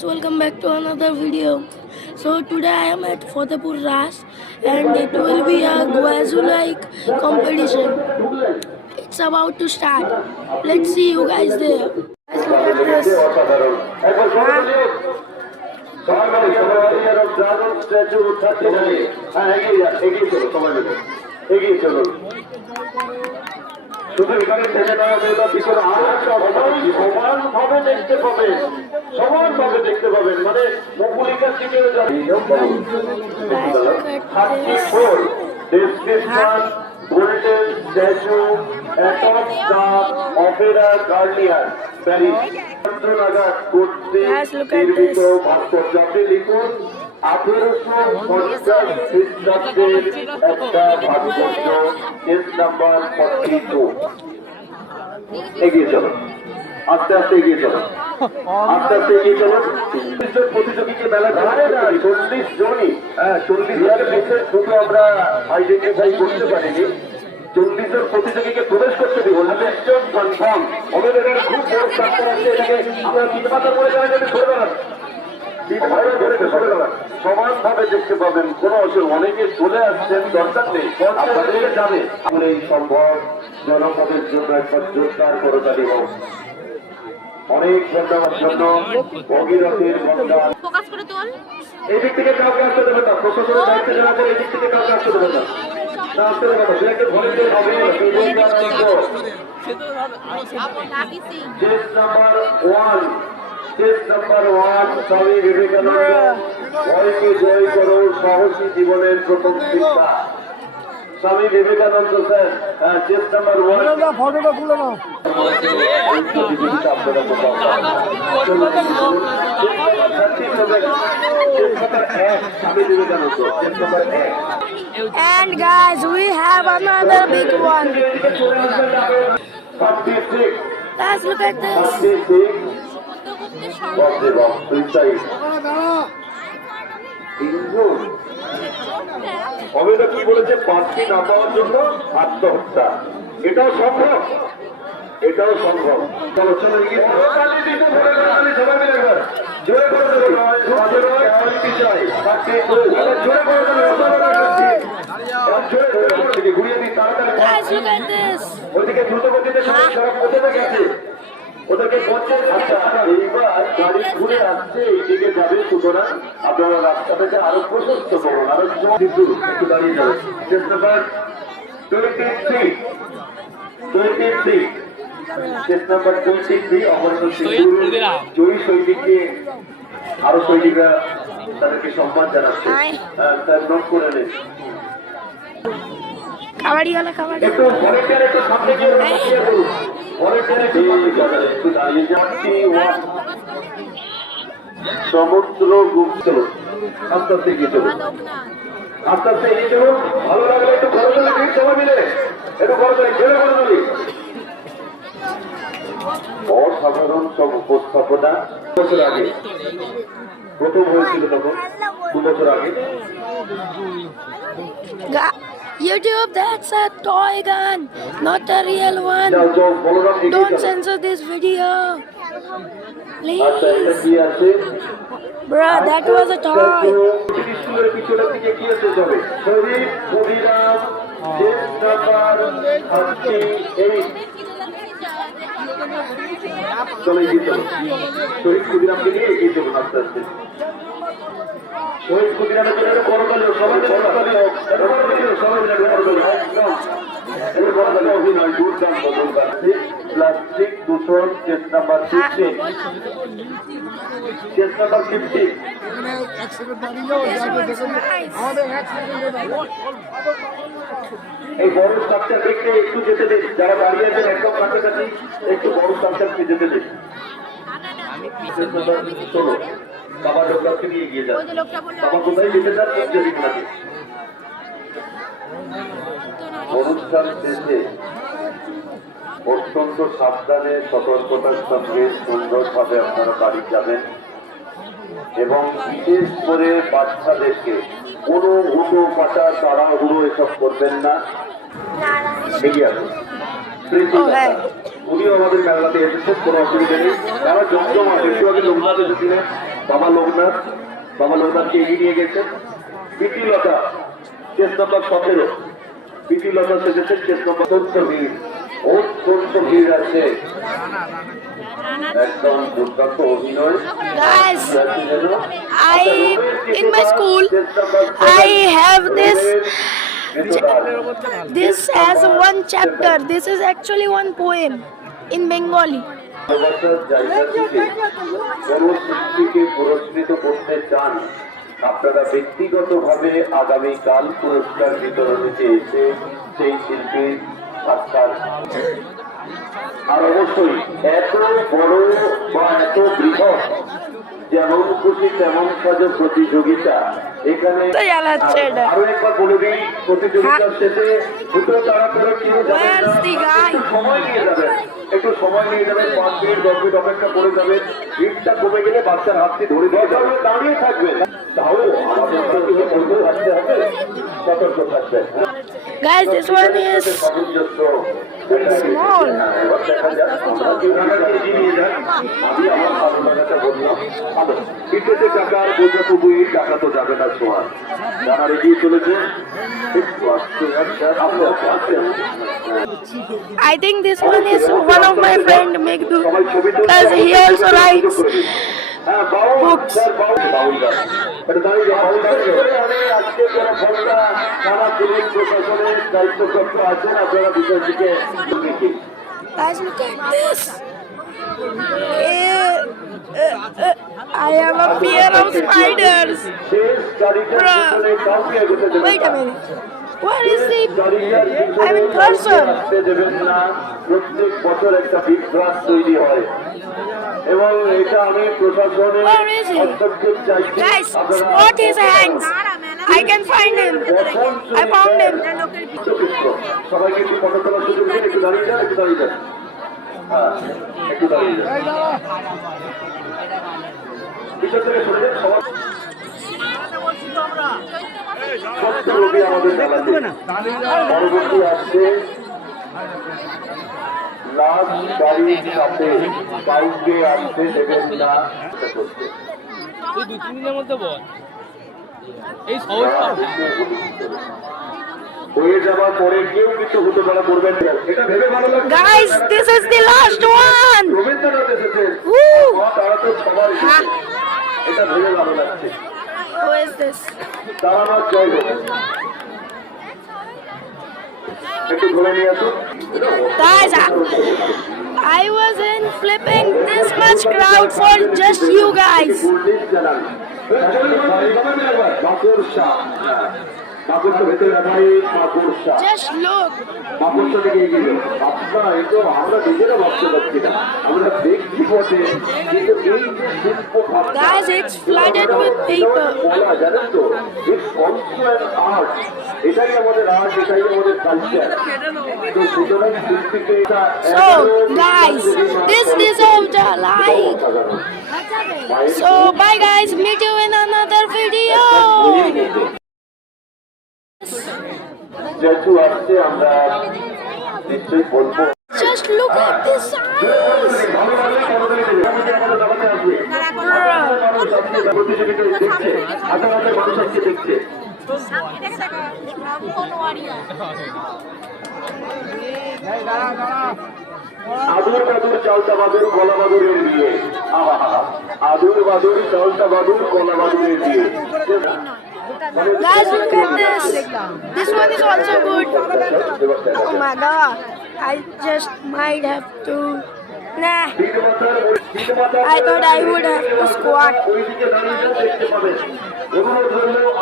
guys, welcome back to another video. So today I am at Fatehpur Ras and it will be a Guazu-like competition. It's about to start. Let's see you guys there. Guys, look at this. শুধু এখানে থেকে নেওয়া মেয়েটা পিছনে সমানভাবে দেখতে পাবেন, সমানভাবে দেখতে পাবেন, মানে মকুলিকার দিকে golden statue atop the opera guardian Paris নাগাদ করতে নির্মিত ভাস্কর্য। আপনি লিখুন 1850 খ্রিস্টাব্দের একটা ভাস্কর্য, কেস নাম্বার 42। এগিয়ে চলো, আস্তে আস্তে এগিয়ে চলো, আস্তে আস্তে এগিয়ে চলো। 40 জন প্রতিযোগীকে মেলা ধরে না, 40 জনই। হ্যাঁ, 40 জনের মধ্যে শুধু আমরা আইডেন্টিফাই করতে পারিনি, 40 জন প্রতিযোগীকে প্রবেশ করতে দিব। 40 জন কনফার্ম। আমাদের এখানে খুব বড় চাকর আছে, এটাকে আমরা তিনমাত্রা করে যারা যাতে সরে দাঁড়ান, সমানভাবে দেখতে পাবেন। কোন অসুবিধা, অনেকে চলে আসছেন, দরকার নেই, আপনাদের যাবে। আমরা এই সম্ভব জনপদের জন্য একবার জোরদার করতালি হোক। অনেক ধন্যবাদ জন্য ভগীরথের গঙ্গা। এই দিক থেকে কাউকে আসতে দেবে না, প্রশাসনের দায়িত্বে যারা করে এই দিক থেকে কাউকে আসতে দেবে না, আসতে দেবে না। সেটাকে ভলেন্টিয়ার হবে। Chess number 1, chess number 1, Swami Vivekananda, ভয়কে জয় করো, সাহসী জীবনের প্রথম শিক্ষা। Swami Vivekananda sir, chess number 1। ফটোটা তুলে নাও। And guys, we have another big one. Guys, look at this. অবেদা কি বলেছে? 5টি না পাওয়ার জন্য আত্মহত্যা। এটাও সম্ভব, এটাও সম্ভব। চলো চলো এগিয়ে সবাই মিলে জোরে করে দেবো, ঘুরিয়ে দিই তাড়াতাড়ি। ওইদিকে দ্রুত গতিতে সড়ক পৌঁছে গেছে, ওদেরকে পৌঁছে। আচ্ছা, এইবার গাড়ি ঘুরে আসছে, এইদিকে যাবে, সুতরাং আপনারা রাস্তাটাকে আরো প্রশস্ত করুন, আরো একটু দাঁড়িয়ে যাবে। Chest number 23, 23, chest number 23, operation Sindoor জয়ী সৈনিককে আরো সৈনিকরা তাদেরকে সম্মান জানাচ্ছে। তার নোট করে নেন। কাবাডি वाला কাবাডি। একটু ভলেন্টিয়ার একটু সামনে গিয়ে দাঁড়িয়ে করুন। ভলেন্টিয়ার একটু দাঁড়িয়ে যাচ্ছি। সমুদ্র গুপ্ত, আস্তে আস্তে এগিয়ে চলুন, আস্তে আস্তে এগিয়ে চলুন। ভালো লাগলে একটু ঘরে চলে দিন, সবাই মিলে একটু ঘরে চলে ঘেরে করে চলি। অসাধারণ সব উপস্থাপনা। বছর আগে প্রথম হয়েছিল, তখন 2 বছর আগে। YouTube, that's a toy gun, not a real one. Don't censor this video, please. Bro, that was a toy. চলে এগিয়ে চলো, শহীদ ক্ষুদিরামকে নিয়ে এগিয়ে চলুন আস্তে আস্তে। শহীদ ক্ষুদিরামের জন্য একটা করতালি হোক, সবাই করতালি হোক, সবাই মিলে করতালি হোক। এবার করতালি অভিনয় দুর্দান্ত দুর্দান্ত। প্লাস্টিক দূষণ, চেস নাম্বার 15, চেস নাম্বার 50। এই বড় স্ট্রাকচার দেখতে একটু যেতে দিন, যারা দাঁড়িয়ে আছেন একদম কাছাকাছি, একটু বড় স্ট্রাকচারকে যেতে দিন। চলো, বাবা লোকটাকে নিয়ে এগিয়ে যান। বাবা কোথায় যেতে চান? পঞ্চায়েত। অনুষ্ঠান শেষে অত্যন্ত সাবধানে, সতর্কতার সঙ্গে সুন্দরভাবে আপনারা বাড়ি যাবেন, এবং বিশেষ করে বাচ্চাদেরকে কোনো হুটো পাটা তাড়াহুড়ো এসব করবেন না। এগিয়ে আসুন। উনিও আমাদের মেলাতে এসেছেন, কোনো অসুবিধা নেই। তারা জমজমাট, একটু আগে লোকনাথ এসেছিলেন, বাবা লোকনাথকে এগিয়ে নিয়ে গেছেন। প্রীতিলতা চেস নম্বর 17, প্রীতিলতা সেজেছেন চেস নম্বর। অত্যন্ত ভিড় আছে, একদম দুর্দান্ত অভিনয়। Guys, in my school, I have this as one chapter. This is actually one poem in Bengali. ভালোবাসার জায়গা থেকে কোনো শিল্পীকে পুরস্কৃত করতে চান, আপনারা ব্যক্তিগতভাবে আগামীকাল পুরস্কার বিতরণীতে এসে সেই শিল্পীর সাক্ষাৎ। আর অবশ্যই এত বড় বা এত বৃহৎ যেমন খুশি তেমন সাজো প্রতিযোগিতা, এখানে আরো একবার বলে দিই, প্রতিযোগিতার শেষে দুটো তাড়াতাড়ি কেউ যাবেন না, সময় নিয়ে যাবেন, একটু সময় নিয়ে যাবেন, 5 মিনিট 10 মিনিট অপেক্ষা করে যাবেন। ভিড়টা কমে গেলে বাচ্চার হাতটি ধরে দিয়ে যাবে, দাঁড়িয়ে থাকবেন, তাহলে আমাদের থাকতে হবে, সতর্ক থাকবেন। Guys, this one is small. টাকার বোঝা তবু এই টাকা তো যাবে না ছোঁয়া, যারা এগিয়ে চলেছে একটু আসতে I think this one is one of my friend Meghdou, because he also writes books. Guys, look at this. I have a fear of spiders. Bruh. Wait a minute. Where is the? I'm in person. প্রত্যেক বছর একটা বিভ্রাট তৈরি হয় এবং এটা আমি প্রশাসনের Where is he? হস্তক্ষেপ চাইছি। Guys, spot his hands. I can find him. I found him. সবাইকে একটু ফটো তোলার সুযোগ দিন, একটু দাঁড়িয়ে যান, একটু দাঁড়িয়ে যান, হ্যাঁ একটু দাঁড়িয়ে যান, পিছন থেকে সরে যান সবাই। সত্য রবি আমাদের জানাতে পরবর্তী আসছে লাশ গাড়ির সাথে কাউকে আসতে দেবেন না করতে। তুই 2-3 দিনের মধ্যে বল এই সহজ হয়ে যাওয়ার পরে কেউ কিছু হতে পারা করবেন না, এটা ভেবে ভালো লাগছে। Guys, this is the last one. Rabindranath এসেছে, Woo. তারা তো সবার এসেছে, এটা ভেবে ভালো লাগছে। Who is this? তারা আমার জয় হোক, একটু ধরে নিয়ে আসুন। Guys, I wasn't flipping this much crowd for just you guys. Police জানান মাকড়সা, মাকড়সা ভেতরে রাখাই মাকড়সা, Just look. মাকড়সা থেকে এগিয়ে যাও। আপনারা এতো আমরা নিজেরা ভাবতে পারছি না, আমরা দেখছি বটে, কিন্তু এই যে শিল্প Guys, it's flooded with people. বলা জানেন তো, ইটস অলসো অ্যান আর্ট, এটাই আমাদের আর্ট, এটাই আমাদের কালচার। তো সুতরাং শিল্পীকে So, guys, this deserves a like. So, bye guys. Meet you in another video. যেহেতু আসছে আমরা নিশ্চয়ই বলবো। Just look at this size. আদুর বাদুর চালটা বাদুর কলা বাদুরের বিয়ে, আদুর বাদুর চালটা বাদুর কলা বাদুরের বিয়ে। Guys, look at this. This one is also good. Oh my god. I just might have to. Nah. I thought I would have to squat.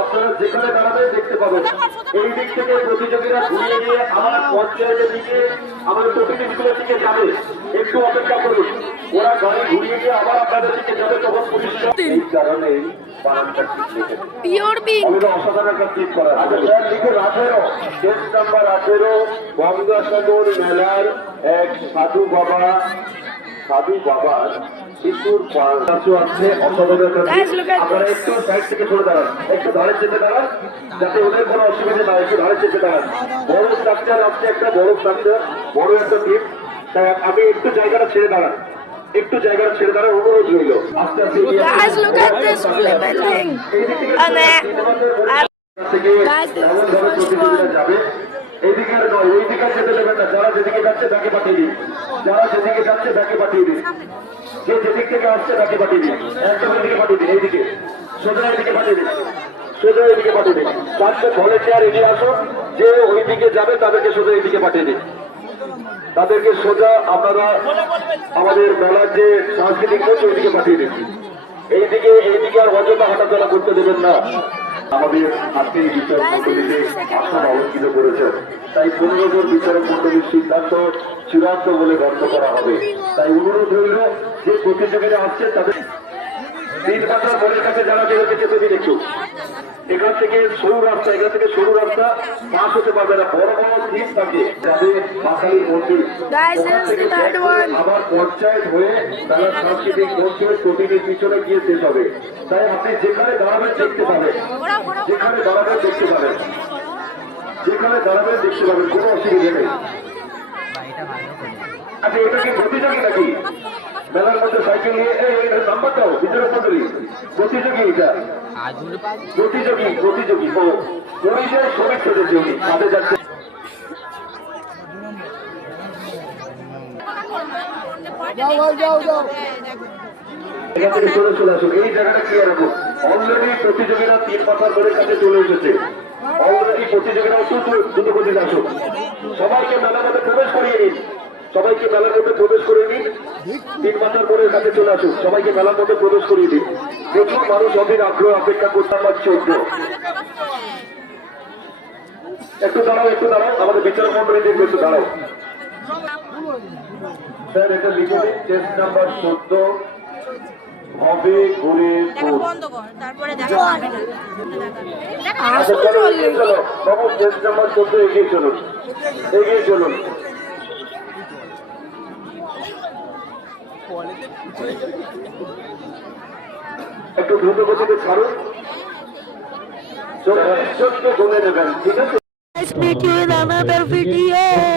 আপনারা যেখানে দাঁড়াবেন দেখতে পাবেন, এই দিক থেকে প্রতিযোগীরা ঘুরে গিয়ে আমার পঞ্চায়েতের দিকে, আমাদের প্রতিনিধিগুলোর দিকে যাবে, একটু অপেক্ষা করুন, ওরা গাড়ি ঘুরিয়ে গিয়ে আবার আপনাদের দিকে যাবে, তখন পুলিশ এই কারণে বানানটা ঠিক লিখেছে। Pure being. আমাদের অসাধারণ একটা ক্লিক করা আছে, লিখুন 18, কেস নাম্বার 18, গঙ্গাসাগর মেলার এক সাধু বাবার শিশুর পাশে আছে অসাধারণ একটা Guys, look at আপনারা this. একটু সাইড থেকে সরে দাঁড়ান, একটু ধারে যেতে দাঁড়ান, যাতে ওদের কোনো অসুবিধা না হয়, একটু ধারে যেতে দাঁড়ান। বড় স্ট্রাকচার আসছে, একটা বড় স্ট্রাকচার, বড় একটা টিম, তাই আমি একটু জায়গাটা ছেড়ে দাঁড়ান, একটু জায়গা ছেড়ে দেওয়ার অনুরোধ রইল। আস্তে আস্তে এগিয়ে আসুন। Guys, look at this flipping thing. And guys, this is the first one. এইদিকে আর নয়, ওইদিকে যেতে দেবেন না। যারা যেদিকে যাচ্ছে তাকে পাঠিয়ে দিন। যারা যেদিকে যাচ্ছে তাকে পাঠিয়ে দিন। যে যেদিক থেকে আসছে তাকে পাঠিয়ে দিন। একদম এদিকে পাঠিয়ে দিন, এইদিকে সোজা এদিকে পাঠিয়ে দিন, সোজা এদিকে পাঠিয়ে দিন। 4টে ভলেন্টিয়ার এগিয়ে আসুন, যে ওইদিকে যাবে তাদেরকে সোজা এদিকে পাঠিয়ে দিন। তাদেরকে সোজা আপনারা আমাদের মেলার যে সাংস্কৃতিক মঞ্চ ওইদিকে পাঠিয়ে দিন। এইদিকে আর অযথা হাঁটাচলা করতে দেবেন না। আমাদের আজকে এই বিচারক মন্ডলীতে আশা আলোকিত করেছেন, তাই 15 জন বিচারক মন্ডলীর সিদ্ধান্ত চূড়ান্ত বলে গণ্য করা হবে। তাই অনুরোধ রইল যে প্রতিযোগীরা আসছে তাদের 3 মাথার মোড়ের কাছে যারা যেতে যেতে দিন একটু। এখান থেকে সরু রাস্তা পাস হতে পারবে না। বড় বড় দ্বীপ থাকে যাবে মাথালির মন্দির। Guys, this is the third one. আবার পঞ্চায়েত হয়ে তারা সাংস্কৃতিক মঞ্চের প্রতিনিধির পিছনে গিয়ে শেষ হবে। তাই আপনি যেখানে দাঁড়াবেন দেখতে পাবেন, যেখানে দাঁড়াবেন দেখতে পাবেন, যেখানে দাঁড়াবেন দেখতে পাবেন, কোনো অসুবিধা নেই। আচ্ছা, এটা কি প্রতিযোগী নাকি? মেলার মধ্যে সাইকেল নিয়ে নাম্বারটাও বিচারক মন্ডলী প্রতিযোগী, এটা প্রতিযোগী ও পরিচয় শ্রমিক ছেড়েছে উনি কাজে যাচ্ছে। এখান থেকে চলে আসুন, এই জায়গাটা ক্লিয়ার রাখুন। অলরেডি প্রতিযোগীরা 3 মাথার মোড়ের কাছে চলে এসেছে। অলরেডি প্রতিযোগীরা দ্রুত গতিতে আসুন। সবাইকে মেলার মধ্যে প্রবেশ করিয়ে নিন, সবাইকে মেলার মধ্যে প্রবেশ করে নিন। 3 মাথার মোড়ের কাছে চলে আসুন, সবাইকে মেলার মধ্যে প্রবেশ করিয়ে দিন। প্রচুর মানুষ অধীর আগ্রহ অপেক্ষা করতে পারছে। একটু দাঁড়াও, আমাদের বিচারক মন্ডলী দেখবে, একটু দাঁড়াও। স্যার, এটা লিখে দিন, টেস্ট নাম্বার 14 হবে গুলিপুর। আচ্ছা, চলো বাবু, টেস্ট নাম্বার 14 এগিয়ে চলুন। একটু দ্রুত গতিতে ছাড়ুন, 40 জনকে গুনে নেবেন, ঠিক আছে? Meet you in another video.